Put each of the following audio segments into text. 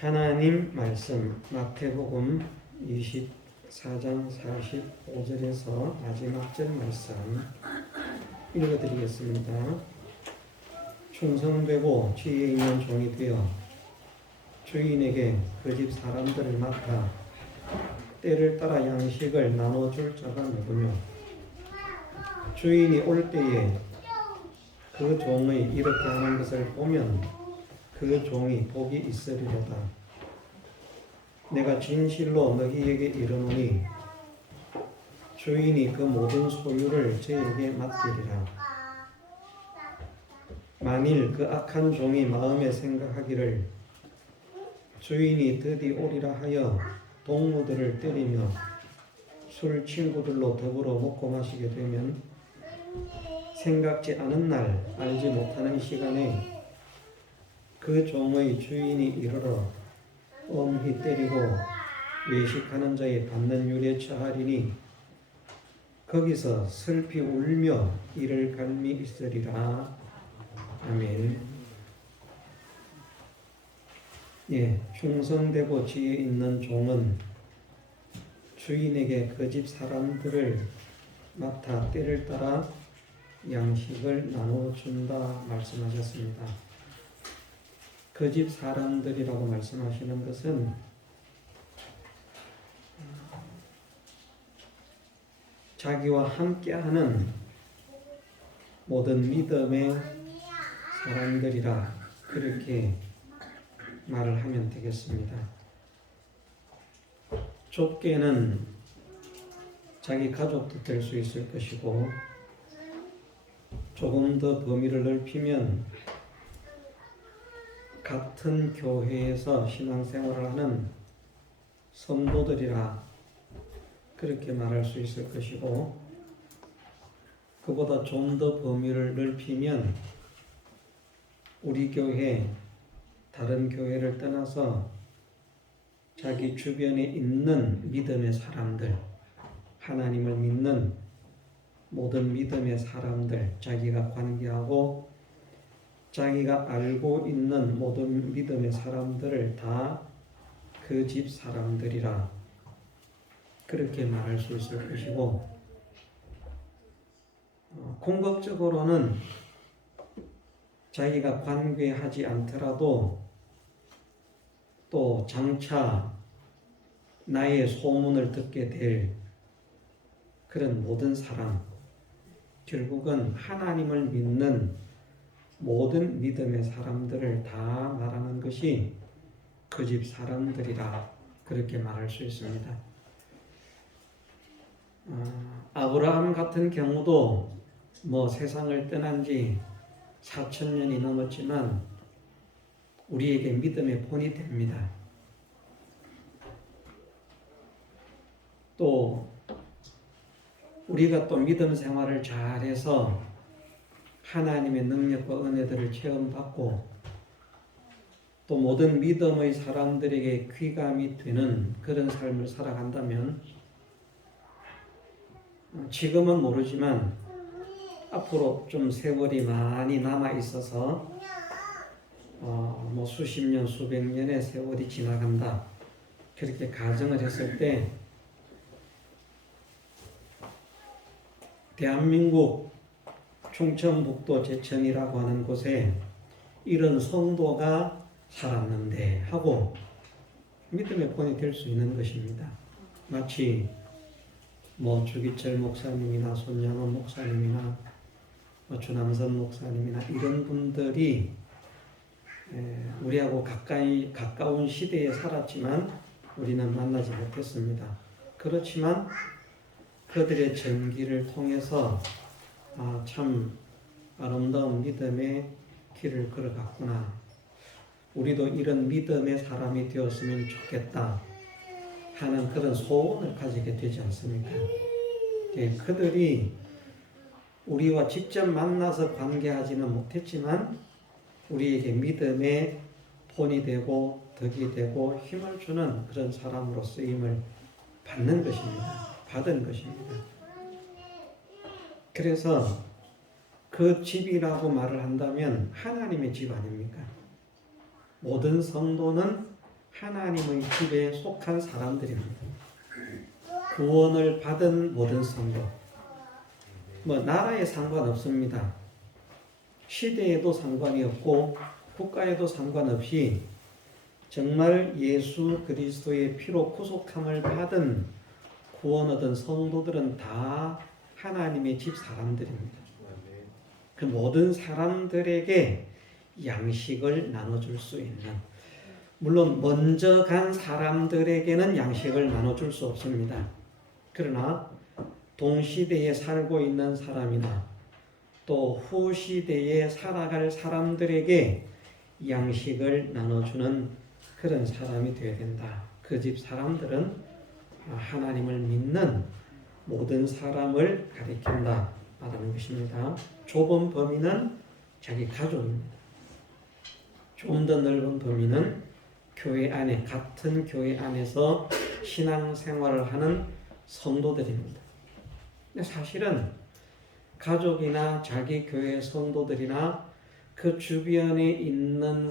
하나님 말씀 마태복음 24장 45절에서 마지막 절 말씀 읽어드리겠습니다. 충성되고 지혜 있는 종이 되어 주인에게 그 집 사람들을 맡아 때를 따라 양식을 나눠줄 자가 누구며 주인이 올 때에 그 종의 이렇게 하는 것을 보면 그 종이 복이 있으리로다. 내가 진실로 너희에게 이르노니 주인이 그 모든 소유를 저에게 맡기리라. 만일 그 악한 종이 마음에 생각하기를 주인이 드디 오리라 하여 동무들을 때리며 술 친구들로 더불어 먹고 마시게 되면 생각지 않은 날 알지 못하는 시간에 그 종의 주인이 이르러 엄히 때리고 외식하는 자의 받는 율에 처하리니 거기서 슬피 울며 이를 갈미 있으리라. 아멘. 충성되고 지혜 있는 종은 주인에게 그 집 사람들을 맡아 때를 따라 양식을 나눠준다 말씀하셨습니다. 그 집 사람들이라고 말씀하시는 것은 자기와 함께하는 모든 믿음의 사람들이라 그렇게 말을 하면 되겠습니다. 좁게는 자기 가족도 될 수 있을 것이고 조금 더 범위를 넓히면 같은 교회에서 신앙생활을 하는 성도들이라 그렇게 말할 수 있을 것이고 그보다 좀 더 범위를 넓히면 우리 교회, 다른 교회를 떠나서 자기 주변에 있는 믿음의 사람들, 하나님을 믿는 모든 믿음의 사람들, 자기가 관계하고 자기가 알고 있는 모든 믿음의 사람들을 다 그 집 사람들이라 그렇게 말할 수 있을 것이고 궁극적으로는 자기가 관계하지 않더라도 또 장차 나의 소문을 듣게 될 그런 모든 사람, 결국은 하나님을 믿는 모든 믿음의 사람들을 다 말하는 것이 그 집 사람들이라 그렇게 말할 수 있습니다. 아브라함 같은 경우도 세상을 떠난 지 4000년이 넘었지만 우리에게 믿음의 본이 됩니다. 또 우리가 또 믿음 생활을 잘해서 하나님의 능력과 은혜들을 체험받고 또 모든 믿음의 사람들에게 귀감이 되는 그런 삶을 살아간다면 지금은 모르지만 앞으로 좀 세월이 많이 남아 있어서 수십 년, 수백 년의 세월이 지나간다 그렇게 가정을 했을 때 대한민국 충청북도 제천이라고 하는 곳에 이런 성도가 살았는데 하고 믿음의 본이 될 수 있는 것입니다. 마치 주기철 목사님이나 손양원 목사님이나 주남선 목사님이나 이런 분들이 우리하고 가까운 시대에 살았지만 우리는 만나지 못했습니다. 그렇지만 그들의 전기를 통해서 참 아름다운 믿음의 길을 걸어갔구나. 우리도 이런 믿음의 사람이 되었으면 좋겠다 하는 그런 소원을 가지게 되지 않습니까? 그들이 우리와 직접 만나서 관계하지는 못했지만 우리에게 믿음의 본이 되고 덕이 되고 힘을 주는 그런 사람으로 쓰임을 받는 것입니다. 받은 것입니다. 그래서 그 집이라고 말을 한다면 하나님의 집 아닙니까? 모든 성도는 하나님의 집에 속한 사람들입니다. 구원을 받은 모든 성도. 나라에 상관없습니다. 시대에도 상관이 없고 국가에도 상관없이 정말 예수 그리스도의 피로 구속함을 받은 구원 얻은 성도들은 다 하나님의 집 사람들입니다. 그 모든 사람들에게 양식을 나눠줄 수 있는, 물론 먼저 간 사람들에게는 양식을 나눠줄 수 없습니다. 그러나 동시대에 살고 있는 사람이나 또 후시대에 살아갈 사람들에게 양식을 나눠주는 그런 사람이 되어야 된다. 그 집 사람들은 하나님을 믿는 모든 사람을 가리킨다 말하는 것입니다. 좁은 범위는 자기 가족입니다. 좀 더 넓은 범위는 교회 안에, 같은 교회 안에서 신앙생활을 하는 성도들입니다. 근데 사실은 가족이나 자기 교회 성도들이나 그 주변에 있는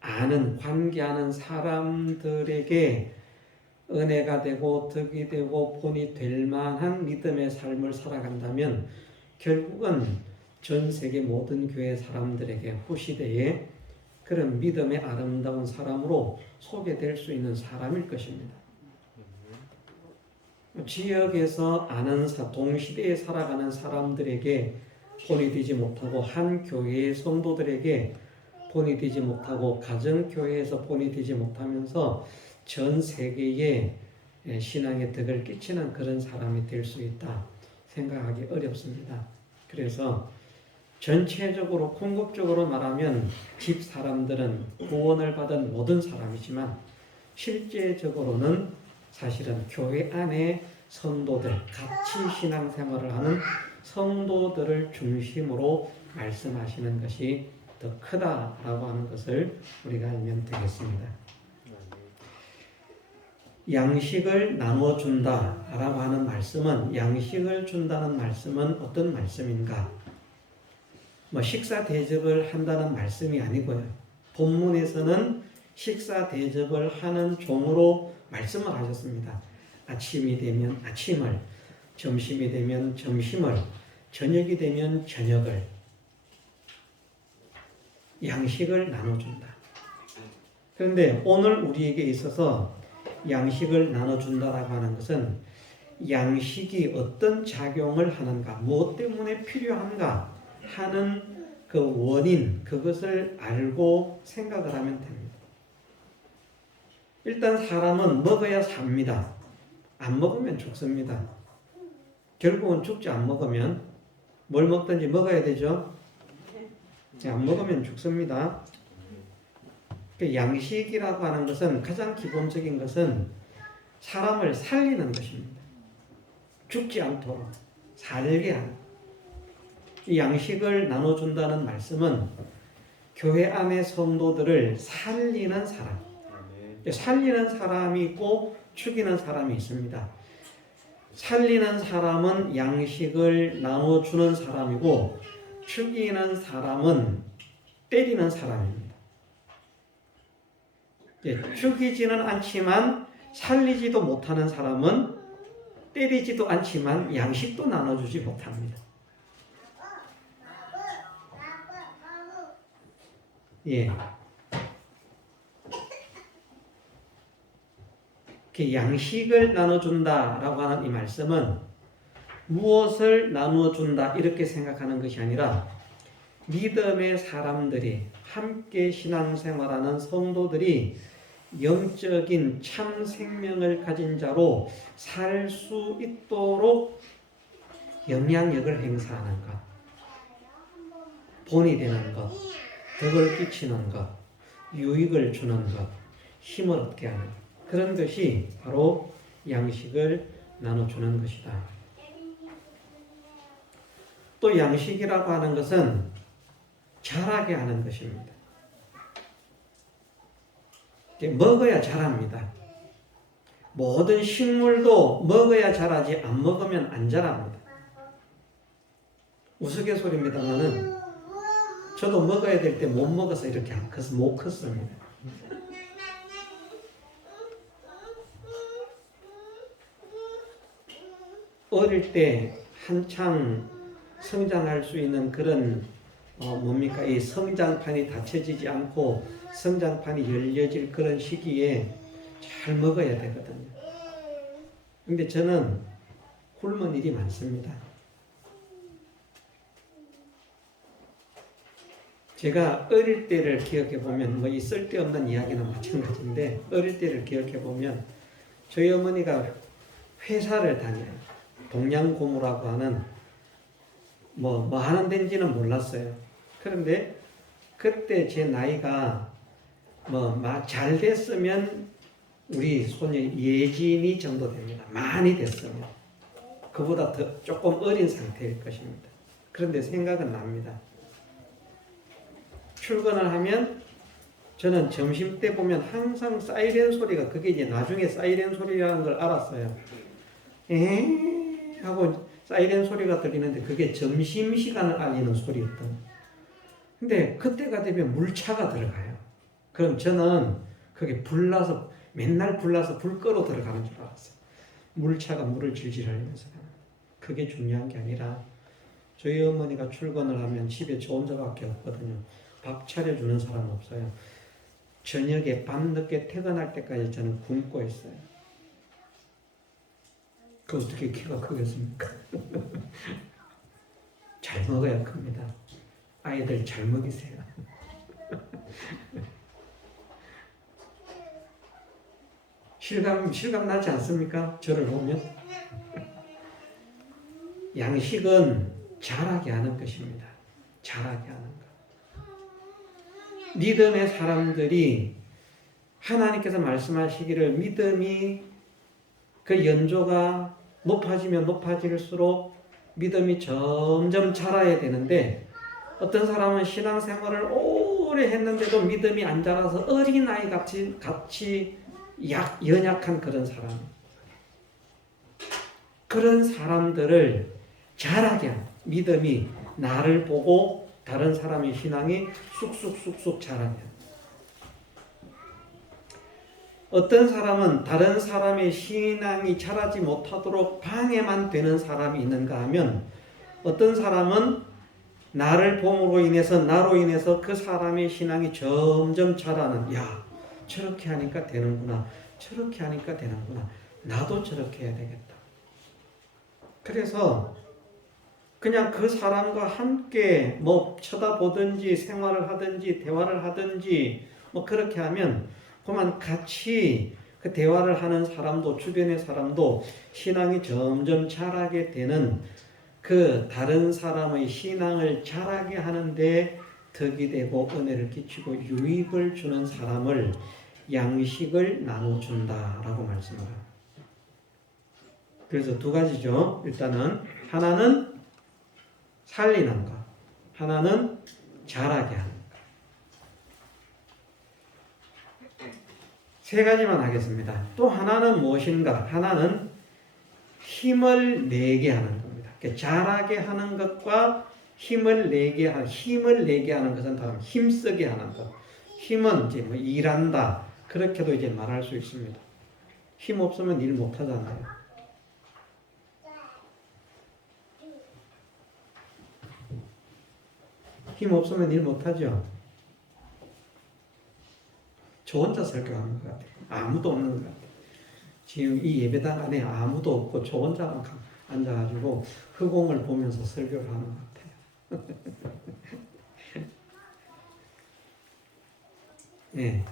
아는, 관계하는 사람들에게 은혜가 되고 덕이 되고 본이 될 만한 믿음의 삶을 살아간다면 결국은 전 세계 모든 교회 사람들에게 후시대에 그런 믿음의 아름다운 사람으로 소개될 수 있는 사람일 것입니다. 지역에서 아는 동시대에 살아가는 사람들에게 본이 되지 못하고 한 교회의 성도들에게 본이 되지 못하고 가정교회에서 본이 되지 못하면서 전 세계에 신앙의 덕을 끼치는 그런 사람이 될 수 있다 생각하기 어렵습니다. 그래서 전체적으로 궁극적으로 말하면 집 사람들은 구원을 받은 모든 사람이지만 실제적으로는 사실은 교회 안에 성도들, 같이 신앙생활을 하는 성도들을 중심으로 말씀하시는 것이 더 크다라고 하는 것을 우리가 알면 되겠습니다. 양식을 나눠준다라고 하는 말씀은, 양식을 준다는 말씀은 어떤 말씀인가? 식사 대접을 한다는 말씀이 아니고요. 본문에서는 식사 대접을 하는 종으로 말씀을 하셨습니다. 아침이 되면 아침을, 점심이 되면 점심을, 저녁이 되면 저녁을, 양식을 나눠준다. 그런데 오늘 우리에게 있어서 양식을 나눠준다라고 하는 것은 양식이 어떤 작용을 하는가, 무엇 때문에 필요한가 하는 그 원인, 그것을 알고 생각을 하면 됩니다. 일단 사람은 먹어야 삽니다. 안 먹으면 죽습니다. 결국은 죽지 안 먹으면 뭘 먹든지 먹어야 되죠. 안 먹으면 죽습니다. 양식이라고 하는 것은 가장 기본적인 것은 사람을 살리는 것입니다. 죽지 않도록 살게 하는. 이 양식을 나눠준다는 말씀은 교회 안의 성도들을 살리는 사람, 살리는 사람이 있고 죽이는 사람이 있습니다. 살리는 사람은 양식을 나눠주는 사람이고 죽이는 사람은 때리는 사람입니다. 죽이지는 않지만 살리지도 못하는 사람은 때리지도 않지만 양식도 나눠주지 못합니다. 양식을 나눠준다라고 하는 이 말씀은 무엇을 나눠준다 이렇게 생각하는 것이 아니라 믿음의 사람들이, 함께 신앙생활하는 성도들이 영적인 참 생명을 가진 자로 살 수 있도록 영향력을 행사하는 것, 본이 되는 것, 덕을 끼치는 것, 유익을 주는 것, 힘을 얻게 하는 그런 것이 바로 양식을 나눠주는 것이다. 또 양식이라고 하는 것은 자라게 하는 것입니다. 먹어야 자랍니다. 모든 식물도 먹어야 자라지 안 먹으면 안 자랍니다. 우스갯소리입니다만은 저도 먹어야 될 때 못 먹어서 이렇게 못 컸습니다. 어릴 때 한창 성장할 수 있는 그런 뭡니까? 이 성장판이 닫혀지지 않고 성장판이 열려질 그런 시기에 잘 먹어야 되거든요. 근데 저는 굶은 일이 많습니다. 제가 어릴 때를 기억해 보면 뭐 이 쓸데없는 이야기는 마찬가지인데 어릴 때를 기억해 보면 저희 어머니가 회사를 다녀요. 동양고무라고 하는 뭐 하는 데인지는 몰랐어요. 그런데 그때 제 나이가 잘 됐으면 우리 손녀 예진이 정도 됩니다. 많이 됐으면 그보다 더 조금 어린 상태일 것입니다. 그런데 생각은 납니다. 출근을 하면 저는 점심 때 보면 항상 사이렌 소리가 그게 이제 나중에 사이렌 소리라는 걸 알았어요. 하고 사이렌 소리가 들리는데 그게 점심시간을 알리는 소리였던. 근데 그때가 되면 물차가 들어가요. 그럼 저는 그게 맨날 불나서 불 끄러 들어가는 줄 알았어요. 물차가 물을 질질 흘리면서. 그게 중요한 게 아니라 저희 어머니가 출근을 하면 집에 저 혼자밖에 없거든요. 밥 차려주는 사람 없어요. 저녁에 밤늦게 퇴근할 때까지 저는 굶고 있어요. 그 어떻게 키가 크겠습니까? 잘 먹어야 큽니다. 아이들 잘 먹이세요. 실감 나지 않습니까? 저를 보면. 양식은 잘하게 하는 것입니다. 잘하게 하는 것. 믿음의 사람들이 하나님께서 말씀하시기를 믿음이 그 연조가 높아지면 높아질수록 믿음이 점점 자라야 되는데 어떤 사람은 신앙생활을 오래 했는데도 믿음이 안 자라서 어린아이 같이 연약한 그런 사람들을 자라게 한 믿음이 나를 보고 다른 사람의 신앙이 쑥쑥 자라게 한. 어떤 사람은 다른 사람의 신앙이 자라지 못하도록 방해만 되는 사람이 있는가 하면 어떤 사람은 나를 봄으로 인해서 나로 인해서 그 사람의 신앙이 점점 자라는 저렇게 하니까 되는구나. 저렇게 하니까 되는구나. 나도 저렇게 해야 되겠다. 그래서 그냥 그 사람과 함께 쳐다보든지 생활을 하든지 대화를 하든지 그렇게 하면 그만 같이 그 대화를 하는 사람도 주변의 사람도 신앙이 점점 자라게 되는 그 다른 사람의 신앙을 자라게 하는데 덕이 되고 은혜를 끼치고 유익을 주는 사람을 양식을 나눠준다라고 말씀합니다. 그래서 두 가지죠. 일단은 하나는 살리는 것, 하나는 자라게 하는 것. 세 가지만 하겠습니다. 또 하나는 무엇인가? 하나는 힘을 내게 하는 겁니다. 자라게 하는 것과 힘을 내게 하는 것은 다른 힘쓰게 하는 것. 힘은 이제 일한다. 그렇게도 이제 말할 수 있습니다. 힘 없으면 일 못 하잖아요. 힘 없으면 일 못 하죠. 저 혼자 설교하는 것 같아요. 아무도 없는 것 같아요. 지금 이 예배당 안에 아무도 없고 저 혼자 앉아가지고 허공을 보면서 설교를 하는 것 같아요. 네.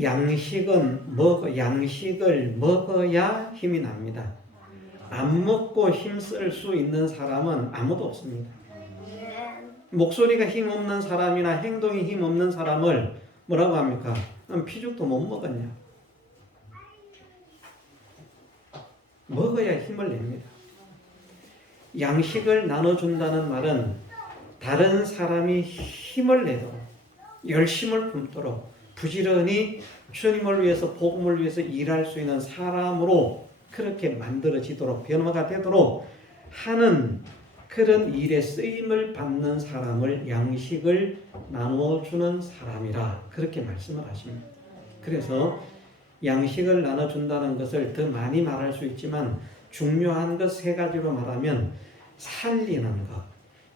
양식을 먹어야 힘이 납니다. 안 먹고 힘쓸 수 있는 사람은 아무도 없습니다. 목소리가 힘없는 사람이나 행동이 힘없는 사람을 뭐라고 합니까? 피죽도 못 먹었냐? 먹어야 힘을 냅니다. 양식을 나눠준다는 말은 다른 사람이 힘을 내도록 열심을 품도록 부지런히 주님을 위해서 복음을 위해서 일할 수 있는 사람으로 그렇게 만들어지도록 변화가 되도록 하는 그런 일에 쓰임을 받는 사람을 양식을 나누어주는 사람이라 그렇게 말씀을 하십니다. 그래서 양식을 나눠준다는 것을 더 많이 말할 수 있지만 중요한 것 세 가지로 말하면 살리는 것,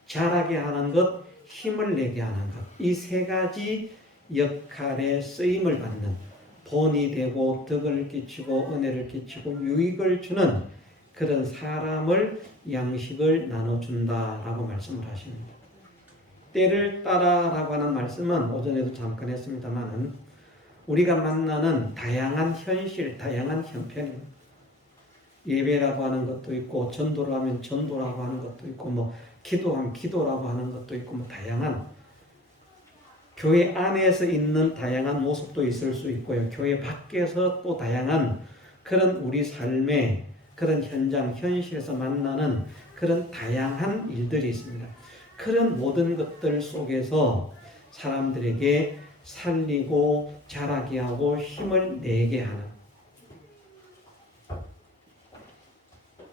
자라게 하는 것, 힘을 내게 하는 것, 이 세 가지 역할에 쓰임을 받는, 본이 되고 덕을 끼치고 은혜를 끼치고 유익을 주는 그런 사람을 양식을 나눠준다라고 말씀을 하십니다. 때를 따라라고 하는 말씀은 오전에도 잠깐 했습니다만 우리가 만나는 다양한 현실, 다양한 형편입니다. 예배라고 하는 것도 있고 전도를 하면 전도라고 하는 것도 있고 뭐 기도하면 기도라고 하는 것도 있고 뭐 다양한 교회 안에서 있는 다양한 모습도 있을 수 있고요. 교회 밖에서 또 다양한 그런 우리 삶의 그런 현장, 현실에서 만나는 그런 다양한 일들이 있습니다. 그런 모든 것들 속에서 사람들에게 살리고 자라게 하고 힘을 내게 하는.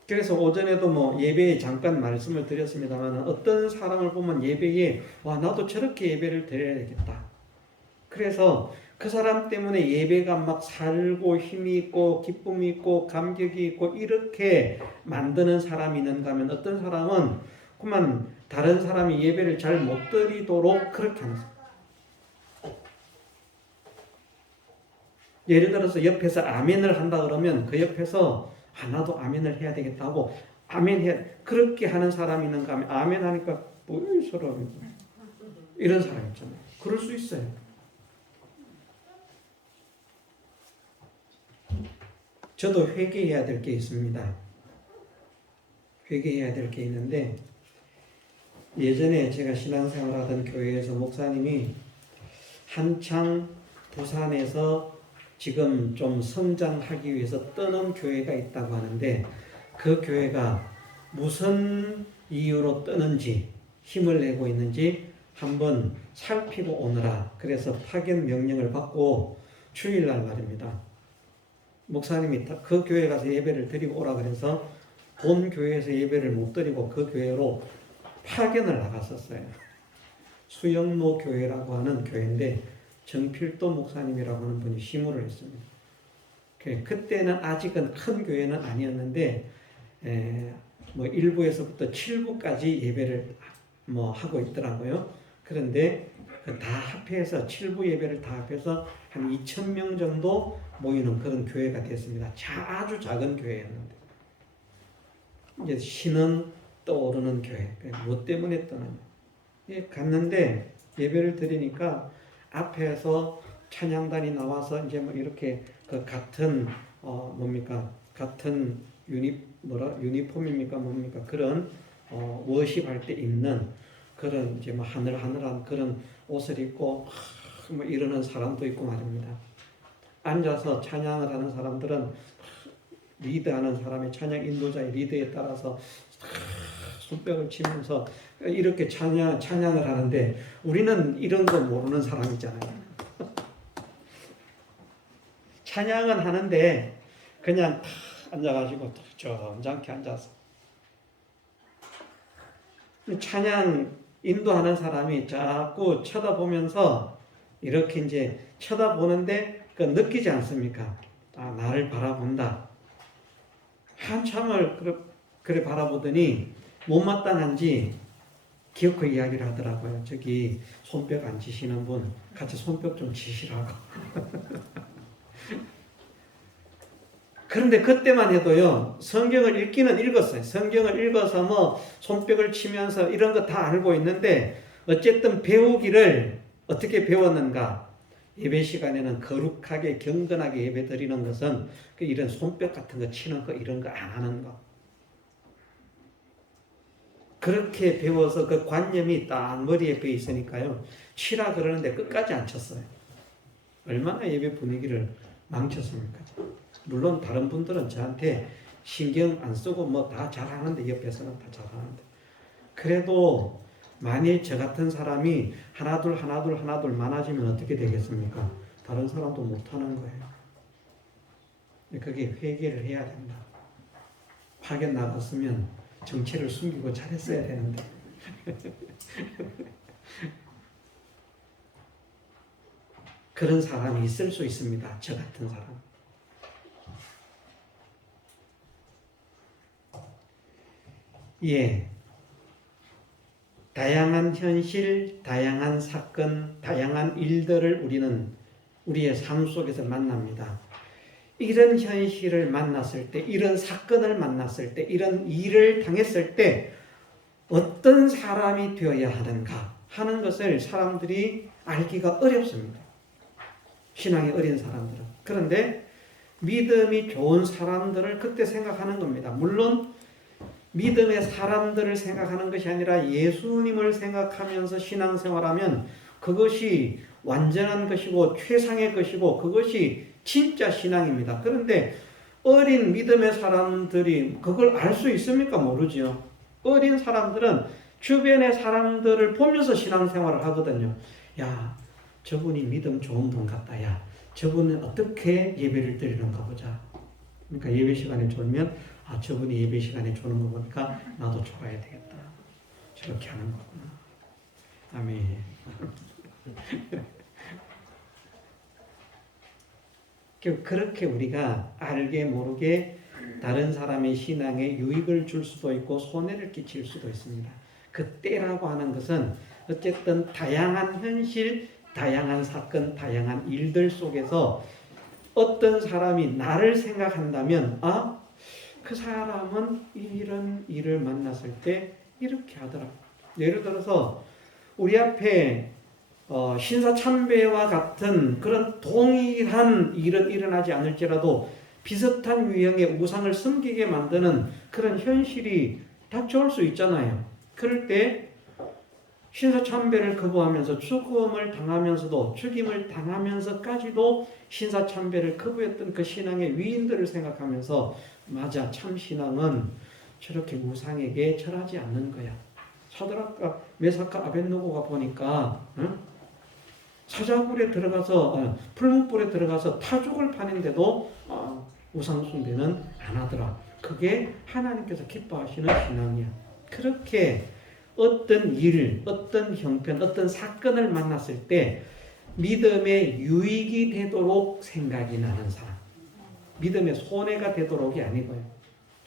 그래서 오전에도 뭐 예배에 잠깐 말씀을 드렸습니다만 어떤 사람을 보면 예배에 와 나도 저렇게 예배를 드려야 되겠다. 그래서 그 사람 때문에 예배가 막 살고 힘이 있고 기쁨이 있고 감격이 있고 이렇게 만드는 사람이 있는가 하면 어떤 사람은 그만 다른 사람이 예배를 잘 못 드리도록 그렇게 하는 사람. 예를 들어서 옆에서 아멘을 한다 그러면 그 옆에서 나도 아멘을 해야 되겠다 하고 아멘 해 그렇게 하는 사람이 있는가 하면 아멘 하니까 뭐 서로 이런 사람 있잖아요. 그럴 수 있어요. 저도 회개해야 될 게 있습니다. 회개해야 될 게 있는데 예전에 제가 신앙생활하던 교회에서 목사님이 한창 부산에서 지금 좀 성장하기 위해서 뜨는 교회가 있다고 하는데 그 교회가 무슨 이유로 뜨는지 힘을 내고 있는지 한번 살피고 오느라 그래서 파견 명령을 받고 주일날 말입니다. 목사님이 그 교회 가서 예배를 드리고 오라 그래서 본 교회에서 예배를 못 드리고 그 교회로 파견을 나갔었어요. 수영로 교회라고 하는 교회인데 정필도 목사님이라고 하는 분이 시무를 했습니다. 그때는 아직은 큰 교회는 아니었는데 뭐 1부에서부터 7부까지 예배를 뭐 하고 있더라고요. 그런데 다 합해서 7부 예배를 다 합해서 한 2,000명 정도 모이는 그런 교회가 됐습니다. 아주 작은 교회였는데 이제 신은 떠오르는 교회. 뭐 때문에 떠나냐? 갔는데 예배를 드리니까 앞에서 찬양단이 나와서 이제 뭐 이렇게 그 같은 뭡니까 같은 유니폼입니까 뭡니까 그런 워십할 때 입는 그런 이제 뭐 하늘하늘한 그런 옷을 입고 뭐 이러는 사람도 있고 말입니다. 앉아서 찬양을 하는 사람들은 리드하는 사람의 찬양 인도자의 리드에 따라서 손뼉을 치면서 이렇게 찬양을 하는데 우리는 이런 거 모르는 사람이잖아요. 찬양은 하는데 그냥 탁 앉아가지고 점잖게 앉아서 찬양 인도하는 사람이 자꾸 쳐다보면서 이렇게 이제 쳐다보는데 그 느끼지 않습니까? 나를 바라본다. 한참을 그래 바라보더니 못마땅한지 기어코 이야기를 하더라고요. 저기 손뼉 안 치시는 분 같이 손뼉 좀 치시라고. 그런데 그때만 해도요. 성경을 읽기는 읽었어요. 성경을 읽어서 뭐 손뼉을 치면서 이런 거 다 알고 있는데 어쨌든 배우기를 어떻게 배웠는가? 예배 시간에는 거룩하게 경건하게 예배 드리는 것은 이런 손뼉 같은 거 치는 거 이런 거 안 하는 거. 그렇게 배워서 그 관념이 딱 머리에 배 있으니까요. 치라 그러는데 끝까지 안 쳤어요. 얼마나 예배 분위기를 망쳤습니까? 물론 다른 분들은 저한테 신경 안 쓰고 뭐 다 잘하는데 옆에서는 다 잘하는데 그래도 만일 저 같은 사람이 하나둘 많아지면 어떻게 되겠습니까? 다른 사람도 못하는 거예요. 그게 회개를 해야 된다. 파견 나갔으면 정체를 숨기고 잘했어야 되는데. 그런 사람이 있을 수 있습니다. 저 같은 사람. 예. 다양한 현실, 다양한 사건, 다양한 일들을 우리는 우리의 삶 속에서 만납니다. 이런 현실을 만났을 때, 이런 사건을 만났을 때, 이런 일을 당했을 때 어떤 사람이 되어야 하는가 하는 것을 사람들이 알기가 어렵습니다. 신앙이 어린 사람들은. 그런데 믿음이 좋은 사람들을 그때 생각하는 겁니다. 물론 믿음의 사람들을 생각하는 것이 아니라 예수님을 생각하면서 신앙생활하면 그것이 완전한 것이고 최상의 것이고 그것이 진짜 신앙입니다. 그런데 어린 믿음의 사람들이 그걸 알 수 있습니까? 모르죠. 어린 사람들은 주변의 사람들을 보면서 신앙생활을 하거든요. 야, 저분이 믿음 좋은 분 같다. 야, 저분은 어떻게 예배를 드리는가 보자. 그러니까 예배 시간에 졸면 아, 저분이 예배 시간에 조는 거 보니까 나도 졸아야 되겠다. 저렇게 하는 거구나. 아멘. 그렇게 우리가 알게 모르게 다른 사람의 신앙에 유익을 줄 수도 있고 손해를 끼칠 수도 있습니다. 그 때라고 하는 것은 어쨌든 다양한 현실, 다양한 사건, 다양한 일들 속에서 어떤 사람이 나를 생각한다면 아, 그 사람은 이런 일을 만났을 때 이렇게 하더라. 예를 들어서 우리 앞에 신사참배와 같은 그런 동일한 일은 일어나지 않을지라도 비슷한 유형의 우상을 섬기게 만드는 그런 현실이 닥쳐올 수 있잖아요. 그럴 때 신사참배를 거부하면서 죽음을 당하면서도 죽임을 당하면서까지도 신사참배를 거부했던 그 신앙의 위인들을 생각하면서 맞아, 참 신앙은 저렇게 우상에게 절하지 않는 거야. 사드락과 메사카 아벳노고가 보니까 사자굴에 들어가서 풀무불에 들어가서 타죽을 파는데도 우상 숭배는 안 하더라. 그게 하나님께서 기뻐하시는 신앙이야. 그렇게 어떤 일, 어떤 형편, 어떤 사건을 만났을 때 믿음의 유익이 되도록 생각이 나는 사람, 믿음의 손해가 되도록이 아니고요.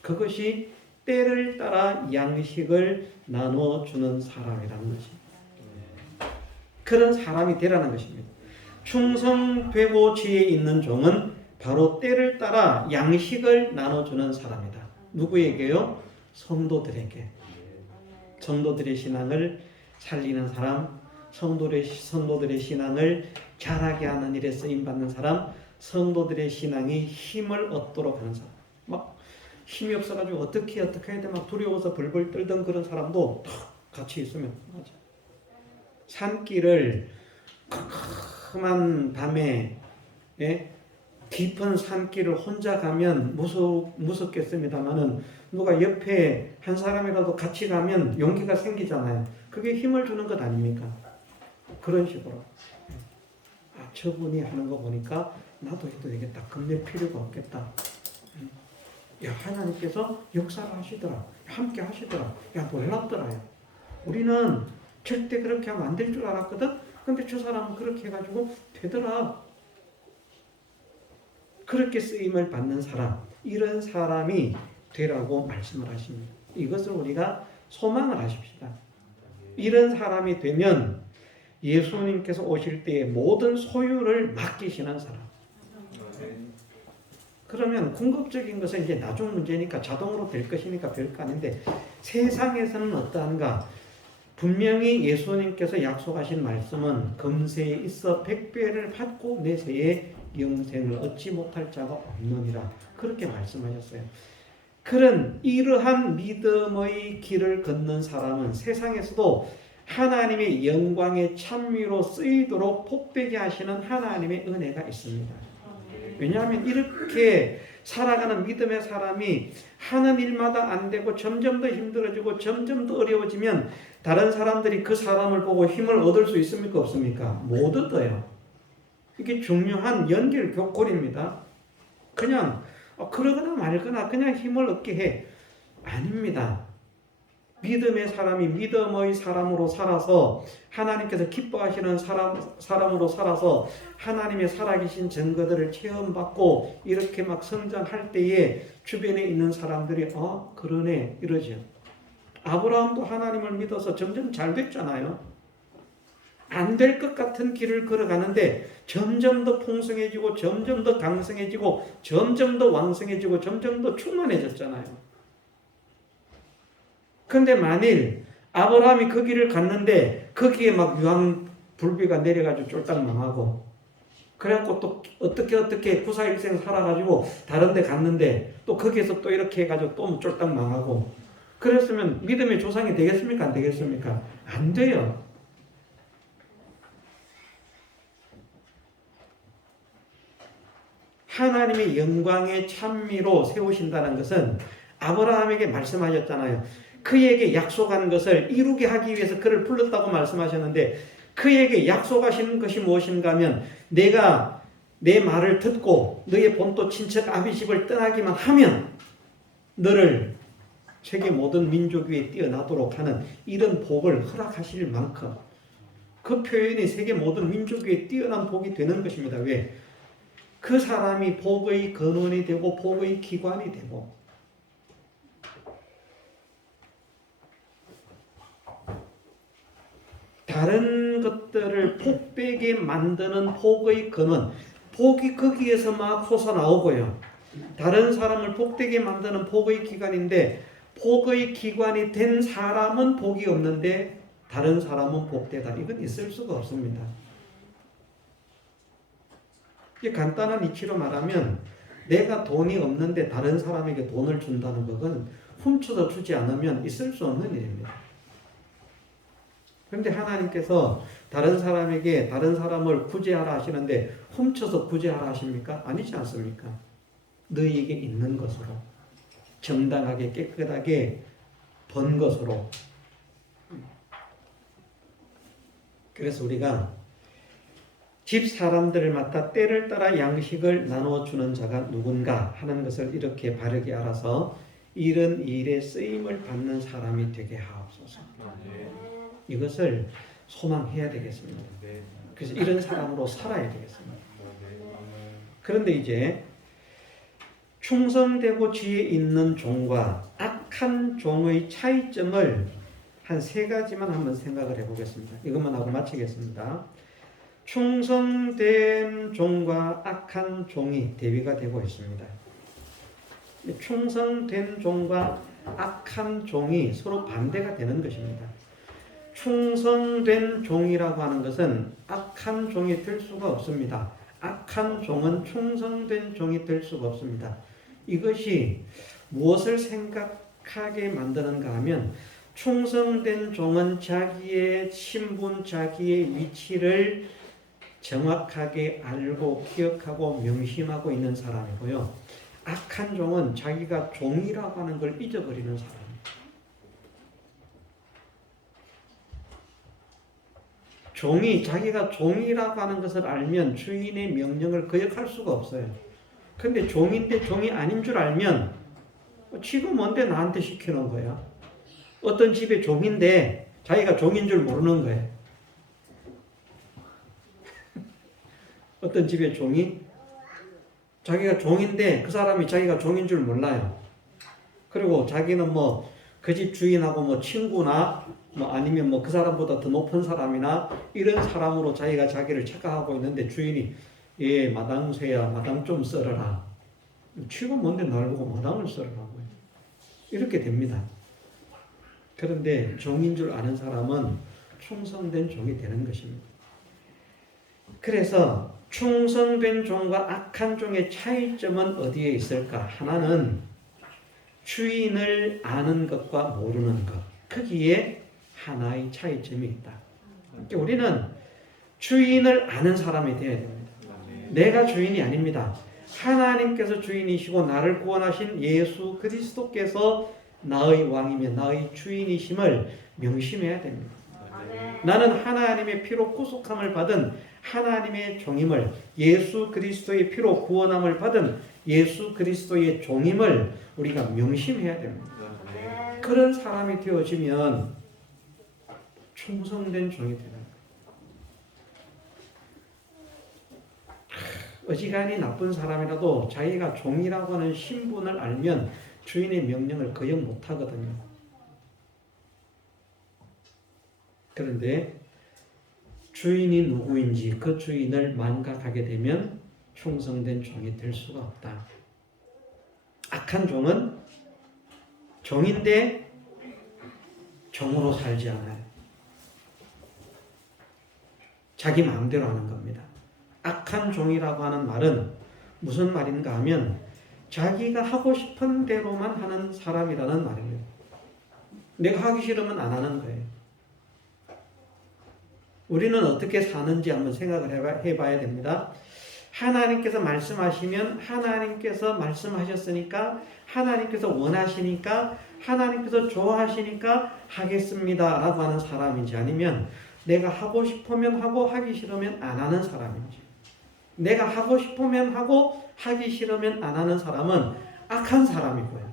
그것이 때를 따라 양식을 나눠주는 사람이라는 것입니다. 그런 사람이 되라는 것입니다. 충성되고 지혜 있는 종은 바로 때를 따라 양식을 나눠주는 사람이다. 누구에게요? 성도들에게. 성도들의 신앙을 살리는 사람, 성도들의 신앙을 자라게 하는 일에 쓰임받는 사람, 성도들의 신앙이 힘을 얻도록 하는 사람. 막 힘이 없어가지고 어떻게 해야 돼? 막 두려워서 벌벌 떨던 그런 사람도 탁 같이 있으면 맞아. 산길을 캄캄한 밤에 깊은 산길을 혼자 가면 무섭겠습니다만은 누가 옆에 한 사람이라도 같이 가면 용기가 생기잖아요. 그게 힘을 주는 것 아닙니까? 그런 식으로. 아, 저분이 하는 거 보니까 나도 해도 되겠다. 겁낼 필요가 없겠다. 야, 하나님께서 역사를 하시더라. 함께 하시더라. 야, 놀랍더라요. 우리는 절대 그렇게 하면 안 될 줄 알았거든? 근데 저 사람은 그렇게 해가지고 되더라. 그렇게 쓰임을 받는 사람, 이런 사람이 되라고 말씀을 하십니다. 이것을 우리가 소망을 하십시다. 이런 사람이 되면 예수님께서 오실 때의 모든 소유를 맡기시는 사람. 그러면 궁극적인 것은 이제 나중 문제니까 자동으로 될 것이니까 별거 아닌데 세상에서는 어떠한가? 분명히 예수님께서 약속하신 말씀은 금세에 있어 100배를 받고 내세에 영생을 얻지 못할 자가 없느니라. 그렇게 말씀하셨어요. 그런 이러한 믿음의 길을 걷는 사람은 세상에서도 하나님의 영광의 찬미로 쓰이도록 복되게 하시는 하나님의 은혜가 있습니다. 왜냐하면 이렇게 살아가는 믿음의 사람이 하는 일마다 안 되고 점점 더 힘들어지고 점점 더 어려워지면 다른 사람들이 그 사람을 보고 힘을 얻을 수 있습니까? 없습니까? 못 얻어요. 이게 중요한 연결 교골입니다. 그냥 그러거나 말거나 그냥 힘을 얻게 해. 아닙니다. 믿음의 사람이 믿음의 사람으로 살아서 하나님께서 기뻐하시는 사람으로 살아서 하나님의 살아계신 증거들을 체험받고 이렇게 막 성장할 때에 주변에 있는 사람들이 그러네 이러죠. 아브라함도 하나님을 믿어서 점점 잘 됐잖아요. 안 될 것 같은 길을 걸어가는데 점점 더 풍성해지고 점점 더 강성해지고 점점 더 왕성해지고 점점 더 충만해졌잖아요. 그런데 만일 아브라함이 그 길을 갔는데 거기에 막 유황 불비가 내려가지고 쫄딱 망하고 그래갖고 또 어떻게 구사일생 살아가지고 다른 데 갔는데 또 거기에서 또 이렇게 해가지고 또 쫄딱 망하고 그랬으면 믿음의 조상이 되겠습니까? 안 되겠습니까? 안 돼요. 하나님의 영광의 찬미로 세우신다는 것은 아브라함에게 말씀하셨잖아요. 그에게 약속한 것을 이루게 하기 위해서 그를 불렀다고 말씀하셨는데 그에게 약속하시는 것이 무엇인가 하면 내가 내 말을 듣고 너의 본토 친척 아비집을 떠나기만 하면 너를 세계 모든 민족 위에 뛰어나도록 하는 이런 복을 허락하실 만큼 그 표현이 세계 모든 민족 위에 뛰어난 복이 되는 것입니다. 왜? 그 사람이 복의 근원이 되고 복의 기관이 되고 다른 것들을 복되게 만드는 복의 근원, 복이 거기에서 막 솟아나오고요. 다른 사람을 복되게 만드는 복의 기관인데 복의 기관이 된 사람은 복이 없는데 다른 사람은 복되다. 이건 있을 수가 없습니다. 간단한 이치로 말하면 내가 돈이 없는데 다른 사람에게 돈을 준다는 것은 훔쳐서 주지 않으면 있을 수 없는 일입니다. 그런데 하나님께서 다른 사람에게 다른 사람을 구제하라 하시는데 훔쳐서 구제하라 하십니까? 아니지 않습니까? 너희에게 있는 것으로 정당하게 깨끗하게 번 것으로. 그래서 우리가 집 사람들을 맡아 때를 따라 양식을 나누어 주는 자가 누군가 하는 것을 이렇게 바르게 알아서 이런 일에 쓰임을 받는 사람이 되게 하옵소서. 이것을 소망해야 되겠습니다. 그래서 이런 사람으로 살아야 되겠습니다. 그런데 이제 충성되고 지혜 있는 종과 악한 종의 차이점을 한 3가지만 한번 생각을 해보겠습니다. 이것만 하고 마치겠습니다. 충성된 종과 악한 종이 대비가 되고 있습니다. 충성된 종과 악한 종이 서로 반대가 되는 것입니다. 충성된 종이라고 하는 것은 악한 종이 될 수가 없습니다. 악한 종은 충성된 종이 될 수가 없습니다. 이것이 무엇을 생각하게 만드는가 하면 충성된 종은 자기의 신분, 자기의 위치를 정확하게 알고 기억하고 명심하고 있는 사람이고요. 악한 종은 자기가 종이라고 하는 걸 잊어버리는 사람입니다. 종이 자기가 종이라고 하는 것을 알면 주인의 명령을 거역할 수가 없어요. 근데 종인데 종이 아닌 줄 알면 지가 뭔데 나한테 시키는 거야. 어떤 집의 종인데 자기가 종인 줄 모르는 거예요. 어떤 집의 종이 자기가 종인데 그 사람이 자기가 종인 줄 몰라요. 그리고 자기는 뭐 그 집 주인하고 뭐 친구나 뭐 아니면 뭐 그 사람보다 더 높은 사람이나 이런 사람으로 자기가 자기를 착각하고 있는데 주인이 예 마당새야 마당 좀 썰어라. 치고 뭔데 날 보고 마당을 썰으라고 이렇게 됩니다. 그런데 종인 줄 아는 사람은 충성된 종이 되는 것입니다. 그래서 충성된 종과 악한 종의 차이점은 어디에 있을까? 하나는 주인을 아는 것과 모르는 것. 거기에 하나의 차이점이 있다. 그러니까 우리는 주인을 아는 사람이 되어야 됩니다. 내가 주인이 아닙니다. 하나님께서 주인이시고 나를 구원하신 예수 그리스도께서 나의 왕이며 나의 주인이심을 명심해야 됩니다. 나는 하나님의 피로 구속함을 받은 하나님의 종임을, 예수 그리스도의 피로 구원함을 받은 예수 그리스도의 종임을 우리가 명심해야 됩니다. 그런 사람이 되어지면 충성된 종이 되는 거예요. 어지간히 나쁜 사람이라도 자기가 종이라고 하는 신분을 알면 주인의 명령을 거역 못하거든요. 그런데 주인이 누구인지 그 주인을 망각하게 되면 충성된 종이 될 수가 없다. 악한 종은 종인데 종으로 살지 않아요. 자기 마음대로 하는 겁니다. 악한 종이라고 하는 말은 무슨 말인가 하면 자기가 하고 싶은 대로만 하는 사람이라는 말입니다. 내가 하기 싫으면 안 하는 거예요. 우리는 어떻게 사는지 한번 생각을 해봐야 됩니다. 하나님께서 말씀하시면 하나님께서 말씀하셨으니까 하나님께서 원하시니까 하나님께서 좋아하시니까 하겠습니다 라고 하는 사람인지, 아니면 내가 하고 싶으면 하고 하기 싫으면 안 하는 사람인지. 내가 하고 싶으면 하고 하기 싫으면 안 하는 사람은 악한 사람이고요.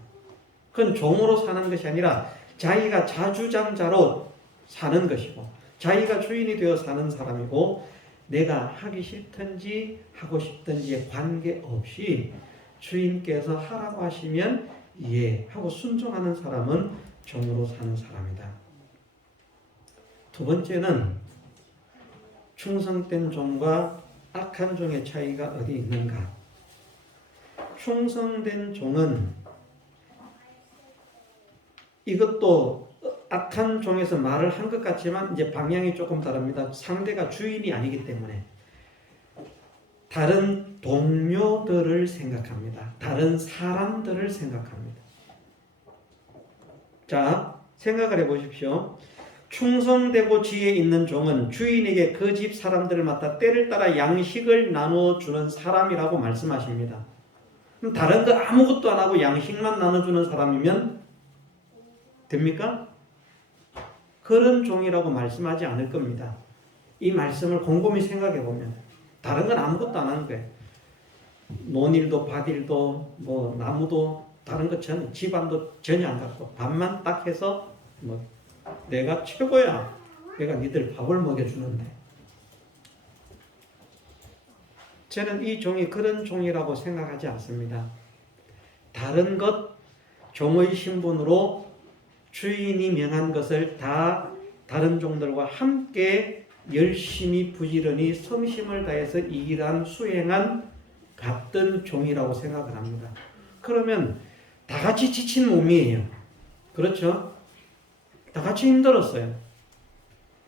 그건 종으로 사는 것이 아니라 자기가 자주장자로 사는 것이고 자기가 주인이 되어 사는 사람이고, 내가 하기 싫든지 하고 싶든지에 관계없이 주인께서 하라고 하시면 예 하고 순종하는 사람은 종으로 사는 사람이다. 두 번째는 충성된 종과 악한 종의 차이가 어디 있는가? 충성된 종은, 이것도 악한 종에서 말을 한 것 같지만 이제 방향이 조금 다릅니다. 상대가 주인이 아니기 때문에 다른 동료들을 생각합니다. 다른 사람들을 생각합니다. 자, 생각을 해보십시오. 충성되고 지혜 있는 종은 주인에게 그 집 사람들을 맡아 때를 따라 양식을 나눠주는 사람이라고 말씀하십니다. 그럼 다른 거 아무것도 안 하고 양식만 나눠주는 사람이면 됩니까? 그런 종이라고 말씀하지 않을 겁니다. 이 말씀을 곰곰이 생각해 보면 다른 건 아무것도 안 하는 거예요. 논일도 밭일도 뭐 나무도 다른 것 전혀, 집안도 전혀 안 갖고 밥만 딱 해서 뭐 내가 최고야. 내가 니들 밥을 먹여주는데. 저는 이 종이 그런 종이라고 생각하지 않습니다. 다른 것, 종의 신분으로 주인이 명한 것을 다 다른 종들과 함께 열심히 부지런히 성심을 다해서 일한, 수행한 같은 종이라고 생각을 합니다. 그러면 다 같이 지친 몸이에요. 그렇죠? 다 같이 힘들었어요.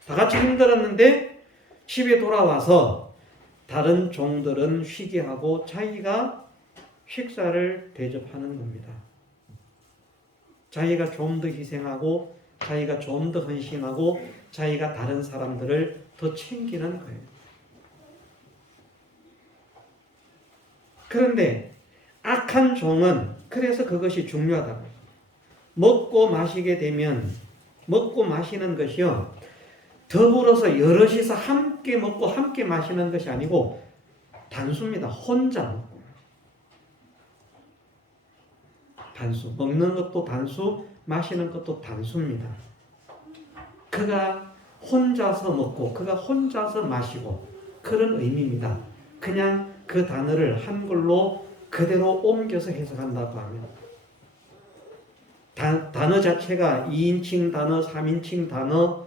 다 같이 힘들었는데 집에 돌아와서 다른 종들은 쉬게 하고 자기가 식사를 대접하는 겁니다. 자기가 좀 더 희생하고 자기가 좀 더 헌신하고 자기가 다른 사람들을 더 챙기는 거예요. 그런데 악한 종은 그래서 그것이 중요하다고. 먹고 마시게 되면 먹고 마시는 것이요, 더불어서 여럿이서 함께 먹고 함께 마시는 것이 아니고 단수입니다. 혼자 먹고. 단수. 먹는 것도 단수, 마시는 것도 단수입니다. 그가 혼자서 먹고 그가 혼자서 마시고 그런 의미입니다. 그냥 그 단어를 한글로 그대로 옮겨서 해석한다고 하면 단어 자체가 2인칭 단어, 3인칭 단어,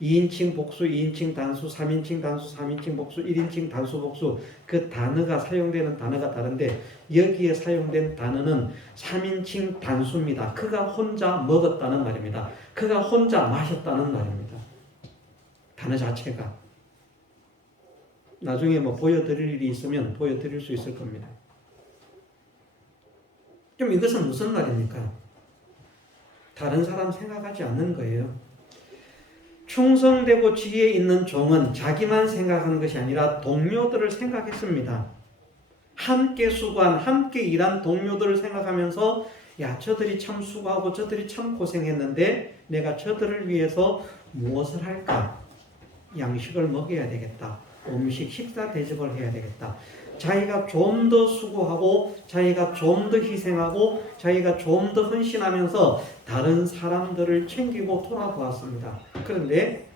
2인칭 복수, 2인칭 단수, 3인칭 단수, 3인칭 복수, 1인칭 단수 복수, 그 단어가 사용되는 단어가 다른데 여기에 사용된 단어는 3인칭 단수입니다. 그가 혼자 먹었다는 말입니다. 그가 혼자 마셨다는 말입니다. 단어 자체가. 나중에 뭐 보여드릴 일이 있으면 보여드릴 수 있을 겁니다. 그럼 이것은 무슨 말입니까? 다른 사람 생각하지 않는 거예요. 충성되고 지혜 있는 종은 자기만 생각하는 것이 아니라 동료들을 생각했습니다. 함께 수고한, 함께 일한 동료들을 생각하면서 야, 저들이 참 수고하고 저들이 참 고생했는데 내가 저들을 위해서 무엇을 할까? 양식을 먹여야 되겠다. 음식, 식사 대접을 해야 되겠다. 자기가 좀 더 수고하고 자기가 좀 더 희생하고 자기가 좀 더 헌신하면서 다른 사람들을 챙기고 돌아보았습니다. 그런데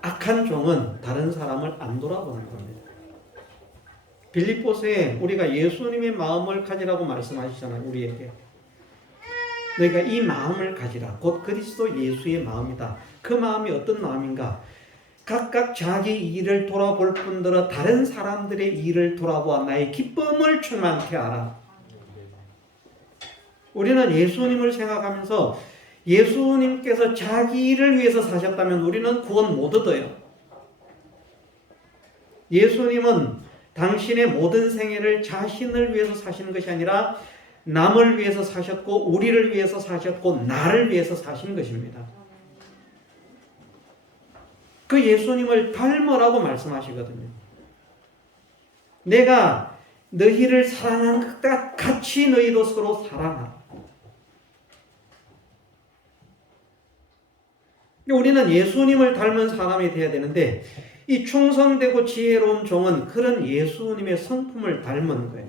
악한 종은 다른 사람을 안 돌아보는 겁니다. 빌립보서에 우리가 예수님의 마음을 가지라고 말씀하시잖아요. 우리에게. 너희가 이 마음을 가지라. 곧 그리스도 예수의 마음이다. 그 마음이 어떤 마음인가? 각각 자기 일을 돌아볼 뿐더러 다른 사람들의 일을 돌아보아 나의 기쁨을 충만케 하라. 우리는 예수님을 생각하면서 예수님께서 자기 일을 위해서 사셨다면 우리는 구원 못 얻어요. 예수님은 당신의 모든 생애를 자신을 위해서 사시는 것이 아니라 남을 위해서 사셨고 우리를 위해서 사셨고 나를 위해서 사신 것입니다. 그 예수님을 닮으라고 말씀하시거든요. 내가 너희를 사랑한 것 같이 너희도 서로 사랑하라. 우리는 예수님을 닮은 사람이 되어야 되는데 이 충성되고 지혜로운 종은 그런 예수님의 성품을 닮은 거예요.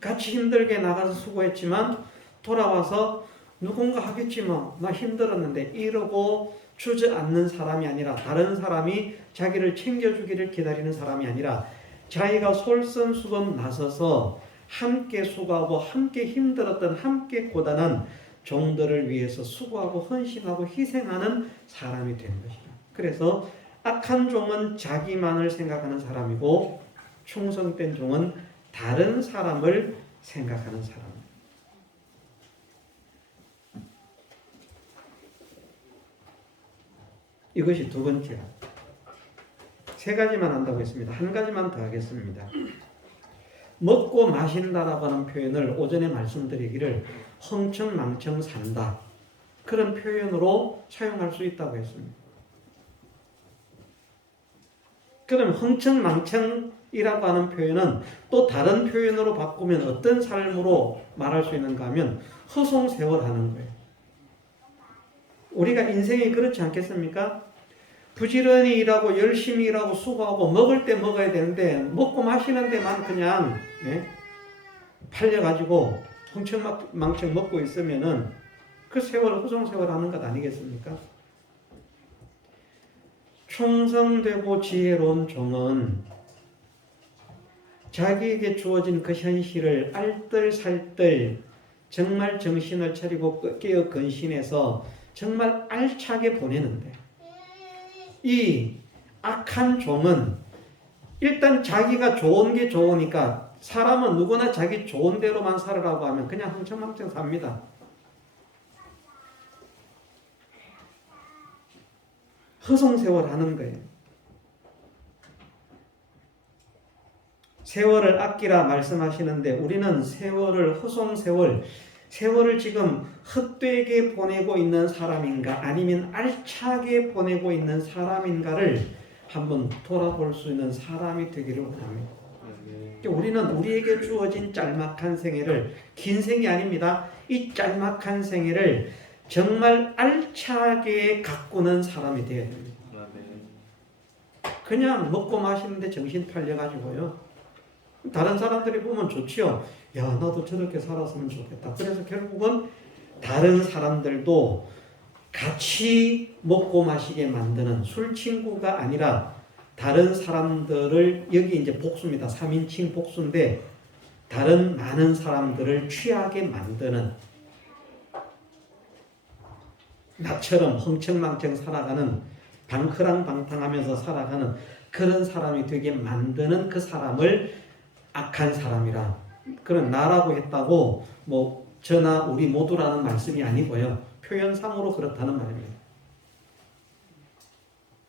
같이 힘들게 나가서 수고했지만 돌아와서 누군가 하겠지 뭐 나 힘들었는데 이러고 주저앉는 사람이 아니라 다른 사람이 자기를 챙겨주기를 기다리는 사람이 아니라 자기가 솔선수범 나서서 함께 수고하고 함께 힘들었던 함께 고단한 종들을 위해서 수고하고 헌신하고 희생하는 사람이 되는 것이다. 그래서 악한 종은 자기만을 생각하는 사람이고 충성된 종은 다른 사람을 생각하는 사람. 이것이 두 번째. 세 가지만 한다고 했습니다. 한 가지만 더 하겠습니다. 먹고 마신다라고 하는 표현을 오전에 말씀드리기를 흥청망청 산다. 그런 표현으로 사용할 수 있다고 했습니다. 그럼 흥청망청이라고 하는 표현은 또 다른 표현으로 바꾸면 어떤 삶으로 말할 수 있는가 하면 허송세월하는 거예요. 우리가 인생이 그렇지 않겠습니까? 부지런히 일하고 열심히 일하고 수고하고 먹을 때 먹어야 되는데 먹고 마시는 데만 그냥 팔려가지고 흥청망청 먹고 있으면은 그 세월 허송세월하는 것 아니겠습니까? 충성되고 지혜로운 종은 자기에게 주어진 그 현실을 알뜰살뜰 정말 정신을 차리고 깨어 근신해서 정말 알차게 보내는데 이 악한 종은 일단 자기가 좋은 게 좋으니까 사람은 누구나 자기 좋은 대로만 살으라고 하면 그냥 흥청망청 삽니다. 허송세월 하는 거예요. 세월을 아끼라 말씀하시는데 우리는 세월을 세월을 지금 헛되게 보내고 있는 사람인가 아니면 알차게 보내고 있는 사람인가를 한번 돌아볼 수 있는 사람이 되기를 원합니다. 우리는 우리에게 주어진 짤막한 생애를 긴 생이 아닙니다. 이 짤막한 생애를 정말 알차게 가꾸는 사람이 되어야 됩니다. 그냥 먹고 마시는데 정신 팔려가지고요. 다른 사람들이 보면 좋지요. 야, 나도 저렇게 살았으면 좋겠다. 그래서 결국은 다른 사람들도 같이 먹고 마시게 만드는 술 친구가 아니라 다른 사람들을 여기 이제 복수입니다. 3인칭 복수인데 다른 많은 사람들을 취하게 만드는 나처럼 흥청망청 살아가는 방크랑방탕하면서 살아가는 그런 사람이 되게 만드는 그 사람을 악한 사람이라 그런 나라고 했다고 뭐 저나 우리 모두라는 말씀이 아니고요. 표현상으로 그렇다는 말입니다.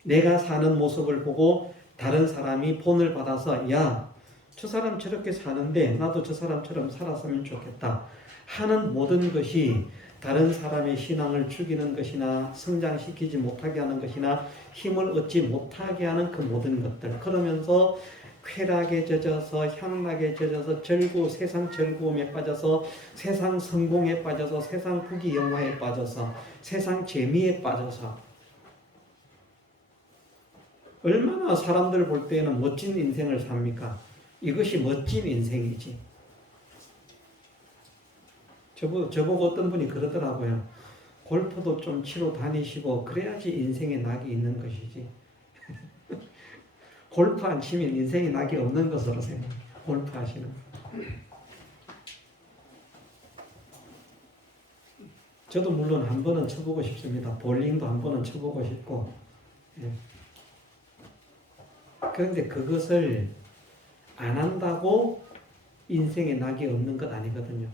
내가 사는 모습을 보고 다른 사람이 본을 받아서 야, 저 사람 저렇게 사는데 나도 저 사람처럼 살았으면 좋겠다 하는 모든 것이 다른 사람의 신앙을 죽이는 것이나 성장시키지 못하게 하는 것이나 힘을 얻지 못하게 하는 그 모든 것들 그러면서 쾌락에 젖어서 향락에 젖어서 세상 즐거움에 빠져서 세상 성공에 빠져서 세상 부귀 영화에 빠져서 세상 재미에 빠져서 얼마나 사람들 볼 때에는 멋진 인생을 삽니까? 이것이 멋진 인생이지. 저보고 어떤 분이 그러더라고요. 골프도 좀 치러 다니시고 그래야지 인생에 낙이 있는 것이지. 골프 안 치면 인생에 낙이 없는 것으로 생각해요. 골프 하시는 거. 저도 물론 한 번은 쳐보고 싶습니다. 볼링도 한 번은 쳐보고 싶고. 예. 그런데 그것을 안 한다고 인생에 낙이 없는 것 아니거든요.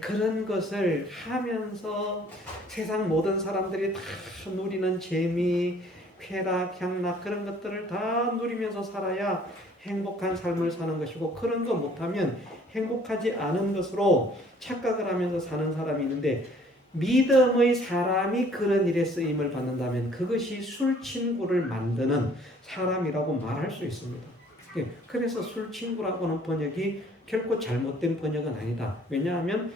그런 것을 하면서 세상 모든 사람들이 다 누리는 재미, 쾌락, 향락 그런 것들을 다 누리면서 살아야 행복한 삶을 사는 것이고, 그런 거 못하면 행복하지 않은 것으로 착각을 하면서 사는 사람이 있는데, 믿음의 사람이 그런 일에 쓰임을 받는다면 그것이 술 친구를 만드는 사람이라고 말할 수 있습니다. 그래서 술 친구라고는 번역이 결코 잘못된 번역은 아니다. 왜냐하면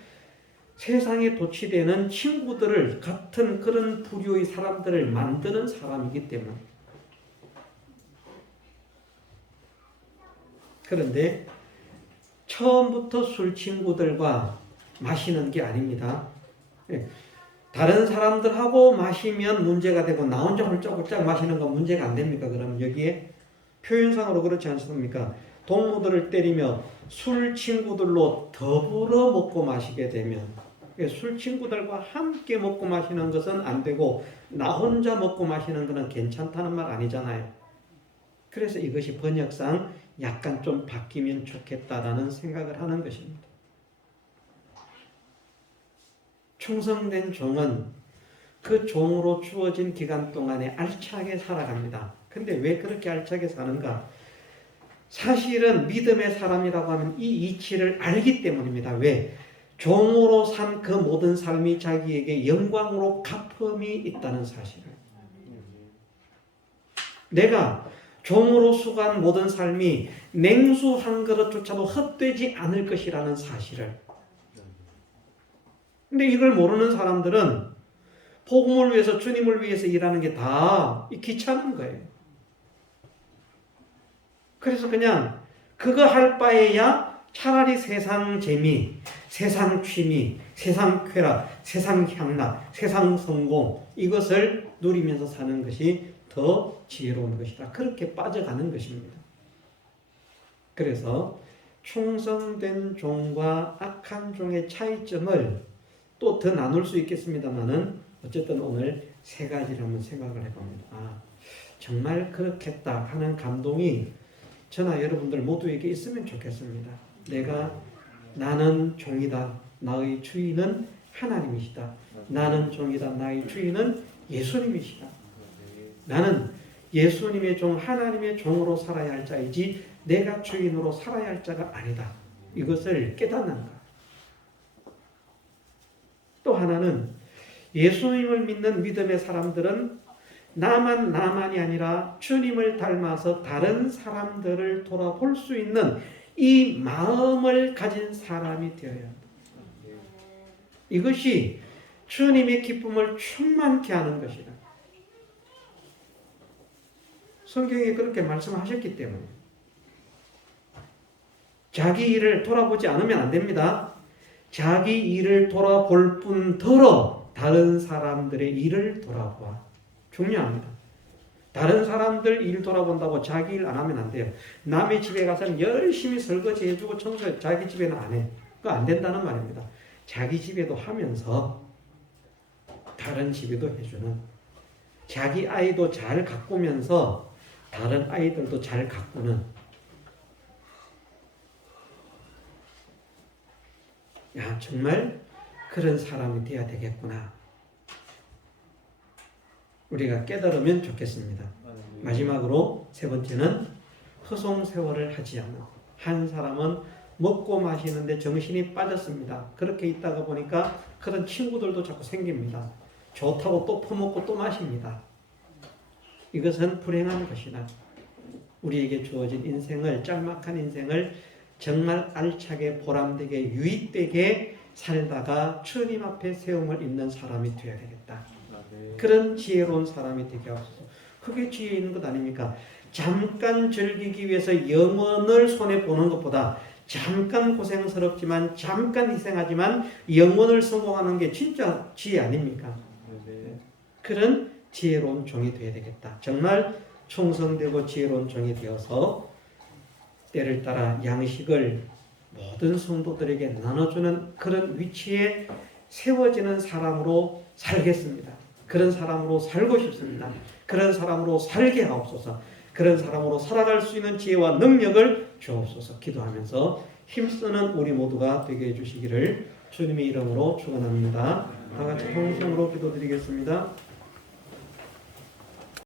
세상에 도취되는 친구들을 같은 그런 부류의 사람들을 만드는 사람이기 때문에. 그런데 처음부터 술 친구들과 마시는 게 아닙니다. 다른 사람들하고 마시면 문제가 되고 나 혼자 홀짝홀짝 마시는 건 문제가 안 됩니까? 그러면 여기에 표현상으로 그렇지 않습니까? 동무들을 때리며 술 친구들로 더불어 먹고 마시게 되면, 술 친구들과 함께 먹고 마시는 것은 안 되고 나 혼자 먹고 마시는 것은 괜찮다는 말 아니잖아요. 그래서 이것이 번역상 약간 좀 바뀌면 좋겠다라는 생각을 하는 것입니다. 충성된 종은 그 종으로 주어진 기간 동안에 알차게 살아갑니다. 근데 왜 그렇게 알차게 사는가? 사실은 믿음의 사람이라고 하면 이 이치를 알기 때문입니다. 왜? 종으로 산 그 모든 삶이 자기에게 영광으로 갚음이 있다는 사실을. 내가 종으로 수고한 모든 삶이 냉수 한 그릇조차도 헛되지 않을 것이라는 사실을. 근데 이걸 모르는 사람들은 복음을 위해서, 주님을 위해서 일하는 게 다 귀찮은 거예요. 그래서 그냥 그거 할 바에야 차라리 세상 재미, 세상 취미, 세상 쾌락, 세상 향락, 세상 성공, 이것을 누리면서 사는 것이 더 지혜로운 것이다. 그렇게 빠져가는 것입니다. 그래서 충성된 종과 악한 종의 차이점을 또 더 나눌 수 있겠습니다만은, 어쨌든 오늘 세 가지를 한번 생각을 해봅니다. 정말 그렇겠다 하는 감동이 저나 여러분들 모두에게 있으면 좋겠습니다. 나는 종이다. 나의 주인은 하나님이시다. 나는 종이다. 나의 주인은 예수님이시다. 나는 예수님의 종, 하나님의 종으로 살아야 할 자이지 내가 주인으로 살아야 할 자가 아니다. 이것을 깨닫는 것. 또 하나는 예수님을 믿는 믿음의 사람들은 나만이 아니라 주님을 닮아서 다른 사람들을 돌아볼 수 있는 이 마음을 가진 사람이 되어야 한다. 이것이 주님의 기쁨을 충만케 하는 것이다. 성경에 그렇게 말씀하셨기 때문에 자기 일을 돌아보지 않으면 안 됩니다. 자기 일을 돌아볼 뿐더러 다른 사람들의 일을 돌아보아. 중요합니다. 다른 사람들 일 돌아본다고 자기 일 안 하면 안 돼요. 남의 집에 가서는 열심히 설거지 해주고 청소해. 자기 집에는 안 해. 그거 안 된다는 말입니다. 자기 집에도 하면서 다른 집에도 해주는, 자기 아이도 잘 가꾸면서 다른 아이들도 잘 가꾸는, 정말 그런 사람이 되어야 되겠구나. 우리가 깨달으면 좋겠습니다. 마지막으로 세 번째는 허송세월을 하지 않는. 한 사람은 먹고 마시는데 정신이 빠졌습니다. 그렇게 있다가 보니까 그런 친구들도 자꾸 생깁니다. 좋다고 또 퍼먹고 또 마십니다. 이것은 불행한 것이다. 우리에게 주어진 인생을, 짤막한 인생을 정말 알차게 보람되게 유익되게 살다가 주님 앞에 세움을 입는 사람이 되어야 되겠다. 그런 지혜로운 사람이 되게 하옵소서. 그게 지혜 있는 것 아닙니까? 잠깐 즐기기 위해서 영원을 손해보는 것보다 잠깐 고생스럽지만 잠깐 희생하지만 영원을 성공하는 게 진짜 지혜 아닙니까? 그런 지혜로운 종이 되어야 되겠다. 정말 충성되고 지혜로운 종이 되어서 때를 따라 양식을 모든 성도들에게 나눠주는 그런 위치에 세워지는 사람으로 살겠습니다. 그런 사람으로 살고 싶습니다. 그런 사람으로 살게 하옵소서. 그런 사람으로 살아갈 수 있는 지혜와 능력을 주옵소서. 기도하면서 힘쓰는 우리 모두가 되게 해주시기를 주님의 이름으로 축원합니다. 다 같이 통성으로 기도드리겠습니다.